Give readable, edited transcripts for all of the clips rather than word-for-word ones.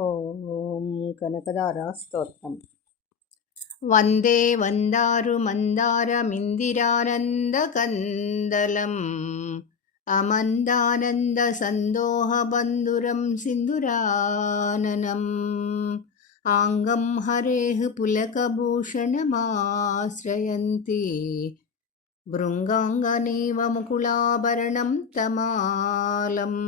ఓం కనకదారాస్తోత్రం. వందే వందారు మందారమిందిరానందకందలం అమందానంద సందోహబంధురం సింధురాననం ఆంగం హరేః పులకభూషణమాశ్రయంతి భృంగాంగనేవ ముకుళాభరణం తమాలం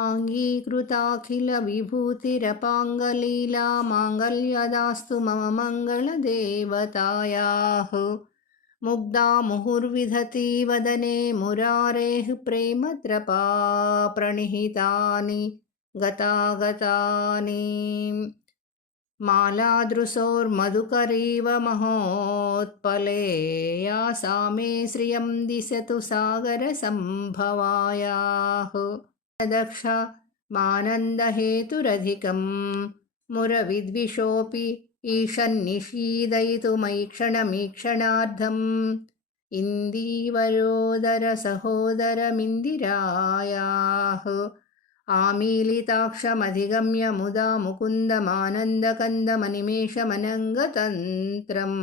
आङ्गीकृताखिलविभूतिरपाङ्गलीला माङ्गल्यदास्तु मम मङ्गलदेवतायाः मुग्धा मुहुर्विधति वदने मुरारेः प्रेमत्रपा प्रणिहितानि गतागतानि मालादृशोर्मधुकरीव महोत्पले या सा मे श्रियं दिशतु सागरसम्भवायाः दक्ष मानन्दहेतुरधिकं मुरविद्विषोऽपि ईषन्निषीदयितुमैक्षणमीक्षणार्धम् इन्दीवरोदरसहोदरमिन्दिरायाः आमीलिताक्षमधिगम्य मुदा मुकुन्दमानन्दकन्दमनिमेषमनङ्गतन्त्रम्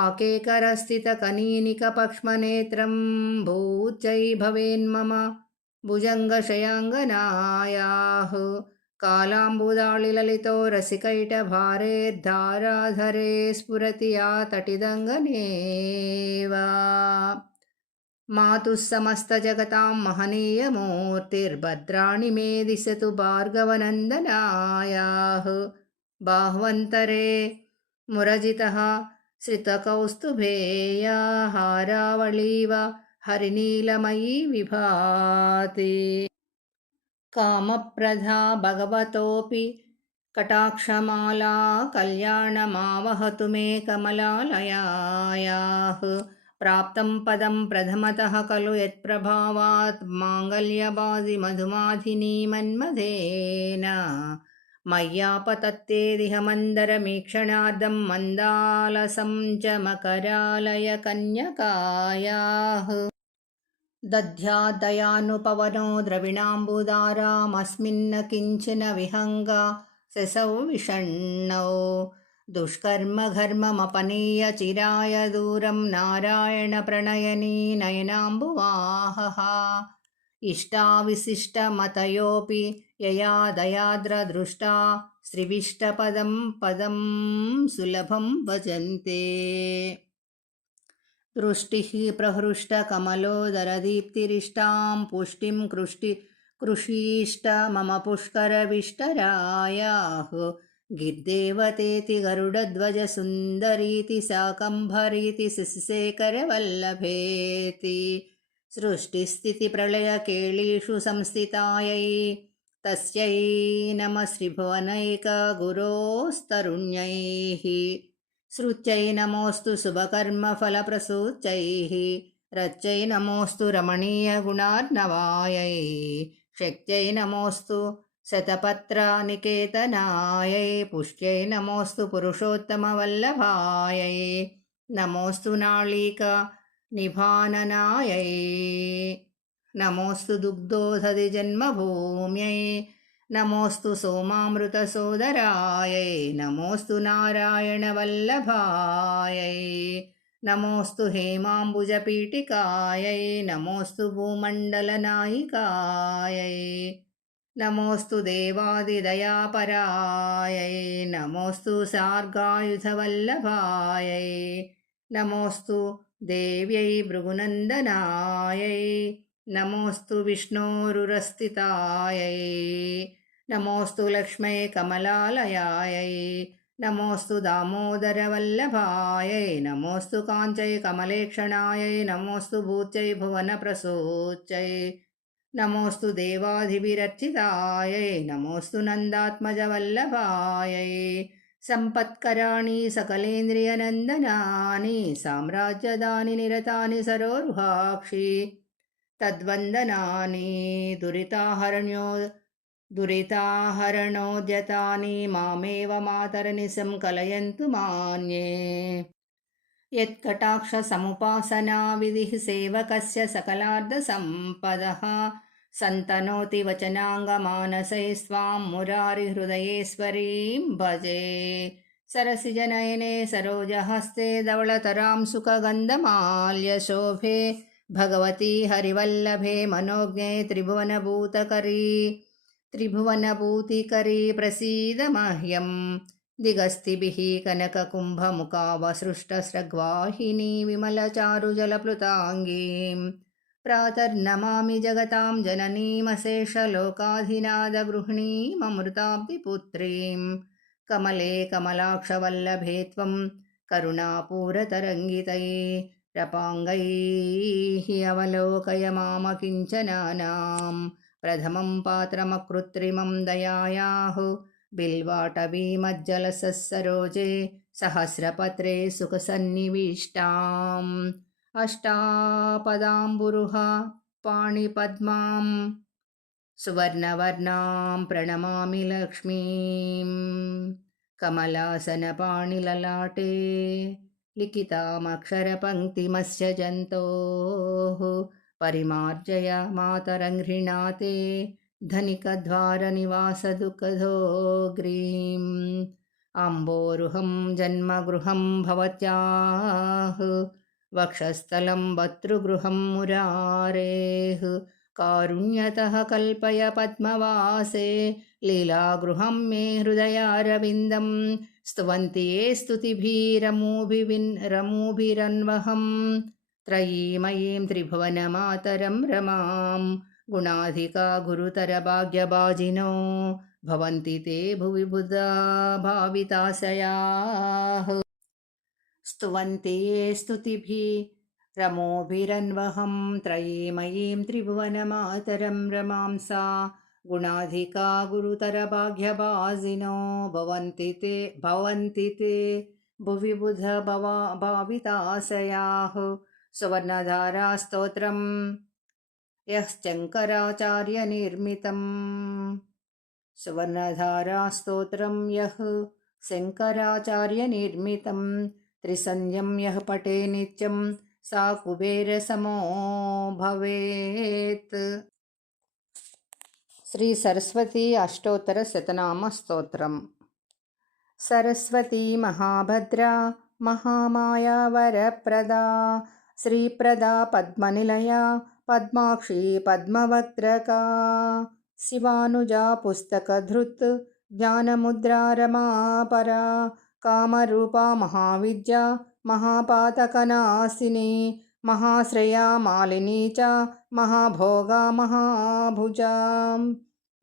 आकेकरस्थितकनीनिकपक्ष्मनेत्रं भूच्चै भवेन्मम भुजङ्गशयाङ्गनायाः कालाम्बुदाळिललितो रसिकैटभारेर्धाराधरे स्फुरति या तटिदङ्गनेव मातुः समस्तजगतां महनीयमूर्तिर्भद्राणि मे दिशतु भार्गवनन्दनायाः बाह्वन्तरे मुरजितः श्रितकौस्तुभेया हारावळीव हरिनीलमयी विभाति कामप्रधा भगवतोऽपि कटाक्षमाला कल्याणमावहतु मे कमलालयायाः प्राप्तं पदं प्रथमतः खलु यत्प्रभावात् माङ्गल्यबाधि मधुमाधिनी मन्मथेन मय्यापतत्तेदिह मन्दरमीक्षणार्धं मन्दालसं च मकरालय कन्यकायाः दध्यादयानुपवनो द्रविणाम्बुदारामस्मिन्न किञ्चन विहङ्गा ससौ विषण्णौ दुष्कर्मघर्ममपनीय चिराय दूरं नारायणप्रणयनी नयनाम्बुवाहः इष्टाविशिष्टमतयोऽपि यया दयाद्रदृष्टा श्रीविष्टपदं पदं सुलभं भजन्ते दृष्टिः प्रहृष्टकमलोदरदीप्तिरिष्टां पुष्टिं कृषीष्ट मम पुष्करविष्टरायाः गिर्देवतेति गरुडध्वजसुन्दरीति शाकम्भरीति शशिशेखरवल्लभेति सृष्टिस्थितिप्रलयकेळीषु संस्थितायै तस्यै नमः श्रीभुवनैकगुरोस्तरुण्यैः श्रुत्यै नमोऽस्तु शुभकर्मफलप्रसूच्यैः रच्यै नमोऽस्तु रमणीयगुणार्णवायै शक्त्यै नमोऽस्तु शतपत्रनिकेतनायै पुष्ट्यै नमोऽस्तु पुरुषोत्तमवल्लभायै नमोऽस्तु नाळिकानिभाननायै नमोऽस्तु दुग्धोदधिजन्मभूम्यै नमोऽस्तु सोमामृतसोदरायै नमोऽस्तु नारायणवल्लभायै नमोऽस्तु हेमाम्बुजपीठिकायै नमोऽस्तु भूमण्डलनायिकायै नमोऽस्तु देवादिदयापरायै नमोऽस्तु सार्गायुधवल्लभायै नमोऽस्तु देव्यै भृगुनन्दनायै नमोऽस्तु विष्णोरुरस्थितायै नमोऽस्तु लक्ष्मै कमलालयायै नमोऽस्तु दामोदरवल्लभायै नमोऽस्तु काञ्चै कमलेक्षणायै नमोऽस्तु भूत्यै भुवनप्रसूच्यै नमोऽस्तु देवाधिभिरर्चितायै नमोऽस्तु नन्दात्मजवल्लभायै सम्पत्कराणि सकलेन्द्रियनन्दनानि साम्राज्यदानि निरतानि सरोरुहाक्षि तद्वन्दनानि दुरिताहरणोद्यतानि मामेव मातरनिशं कलयन्तु मान्ये यत्कटाक्षसमुपासना विधिः सेवकस्य सकलार्धसम्पदः सन्तनोति वचनाङ्गमानसैस्त्वां मुरारिहृदयेश्वरीं भजे। सरसिजनयने सरोजहस्ते धवळतरां सुखगन्धमाल्यशोभे भगवती हरिवल्लभे मनोज्ञे त्रिभुवनभूतिकरी प्रसीद मह्यम्। दिगस्तिभिः कनककुम्भमुखावसृष्टस्रग्वाहिनी विमलचारुजलप्लुताङ्गीम् प्रातर्नमामि जगतां जननीमशेषलोकाधिनादगृह्णीममृताब्धिपुत्रीं। कमले कमलाक्षवल्लभे त्वं करुणापूरतरङ्गितैरपाङ्गैः अवलोकय मामकिञ्चनानां। प्रथमं पात्रमकृत्रिमं दयायाः बिल्वाटवीमज्जलसरोजे सहस्रपत्रे सुखसन्निविष्टाम्। अष्टापदाम्बुरुह पाणिपद्मां सुवर्णवर्णां प्रणमामि लक्ष्मीं। कमलासनपाणिललाटे लिखितामक्षरपङ्क्तिमस्य जन्तोः परिमार्जय मातरङ्घ्रिणाते धनिकद्वारनिवासदुःखदोग्रीम्। अम्बोरुहं जन्मगृहं भवत्याः वक्षस्थलं भर्तृगृहं मुरारेः। कारुण्यतः कल्पय पद्मवासे लीलागृहं मे हृदयारविन्दं। स्तुवन्ति ये स्तुतिभिरमूभिरन्वहं त्रयीमयीं त्रिभुवनमातरं रमां। गुणाधिका गुरुतरभाग्यभाजिनो भवन्ति ते भुवि बुधा भाविताशयाः। स्तुवन्ति ये स्तुतिभिरमोभिरन्वहं त्रयीमयीं त्रिभुवनमातरं रमां सा। गुणाधिका गुरुतरभाग्यभाजिनो भवन्ति ते भुवि बुधा भाविताशयाः। सुवर्णधारास्तोत्रं यः शङ्कराचार्यनिर्मितम्। सुवर्णधारास्तोत्रं यः शङ्कराचार्यनिर्मितं। त्रिसन्ध्यं यः पठे नित्यं सा कुबेरसमो भवेत्। श्री सरस्वती अष्टोत्तरशतनाम स्तोत्रम्। सरस्वती महाभद्रा महामाया वरप्रदा श्रीप्रदा पद्मनिलया पद्माक्षी पद्मवक्त्रका। शिवानुजा पुस्तकधृत् ज्ञानमुद्रा रमापरा। कामरूपा महाविद्या महापातकनाशिनी। महाश्रेया मालिनी च महाभोगा महाभुजा।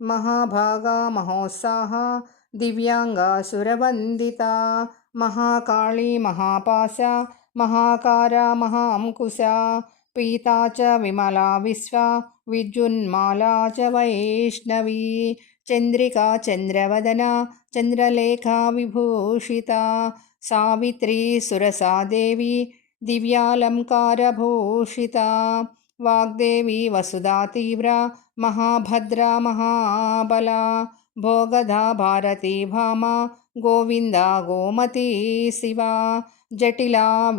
महाभागा महोत्साहा दिव्यांगा सुरवन्दिता। महाकाली महापाशा महाकारा महांकुशा। पीता च विमला विश्वा विद्युन्माला च वैष्णवी। चन्द्रिका चन्द्रवदना चन्द्रलेखा विभूषिता। सावित्री सुरसा देवी दिव्यालंकारभूषिता। वाग्देवी वसुधा तीव्रा महाभद्रा महाबला। भोगदा भारती भामा गोविन्दा गोमती शिवा। जटिला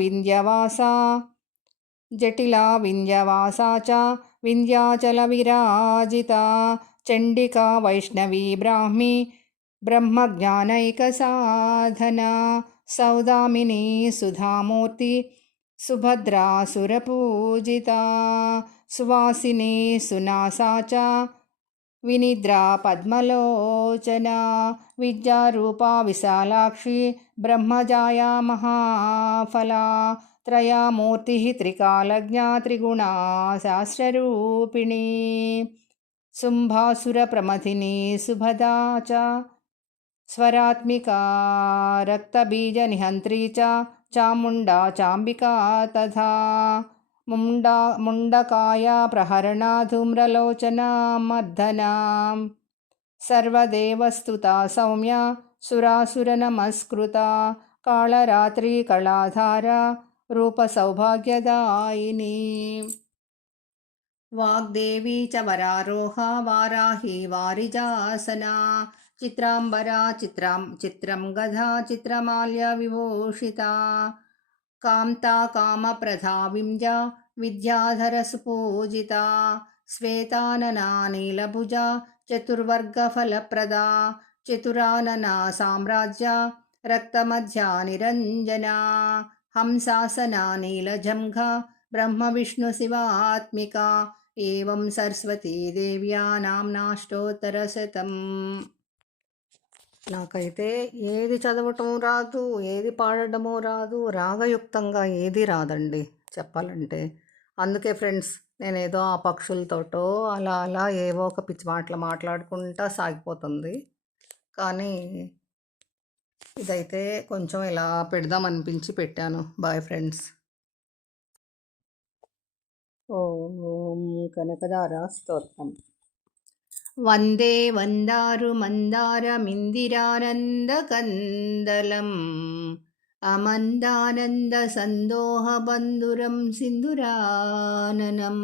विन्ध्यवासा च विन्ध्याचलविराजिता। चण्डिका वैष्णवी ब्राह्मी ब्रह्मज्ञानैकसाधना। सौदामिनी सुधामूर्ति सुभद्रा सुरपूजिता। सुवासिनी सुनासा च विनिद्रा पद्मलोचना। विद्यारूपा विशालाक्षी ब्रह्मजाया महाफला। त्रयामूर्तिः त्रिकालज्ञा त्रिगुणा सहस्ररूपिणी। शुम्भासुरप्रमथिनी सुभदा च स्वरात्मिका। रक्तबीजनिहन्त्री च चामुण्डा चाम्बिका तथा। मुण्डकाया प्रहरणा धूम्रलोचना मर्दना। सर्वदेवस्तुता सौम्या सुरासुरनमस्कृता। कालरात्रि कलाधारा रूपसौभाग्यदायिनी। वाग्देवी च वरारोहा वाराही वारिजासना। चित्राम्बरा चित्रं गधा चित्रमाल्य विभूषिता। कान्ता कामप्रदा विद्याधरसुपूजिता। శ్వేతాననా నీలభుజా చతుర్వర్గఫలప్రదా చతురాననా సామ్రాజ్య రక్తమధ్యా నిరంజనా హంసాసనా నీలజంఘా బ్రహ్మవిష్ణుశివాత్మికా ఏవం సరస్వతీ దేవ్యా నామ్నాష్టోత్తరశతం. నాకైతే ఏది చదవటం రాదు, ఏది పాడడమో రాదు, రాగయుక్తంగా ఏది రాదండి చెప్పాలంటే. అందుకే ఫ్రెండ్స్, నేనేదో ఆ పక్షులతోటో అలా అలా ఏవో ఒక పిచ్చి మాటలు మాట్లాడుకుంటా సాగిపోతుంది. కానీ ఇదైతే కొంచెం ఇలా పెడదామనిపించి పెట్టాను. Bye friends. ఓం కనకదార స్తోత్రం. వందే వందారు మందారమిందిరానందకందలం అమందానంద సందోహ బంధురం సింధురాననం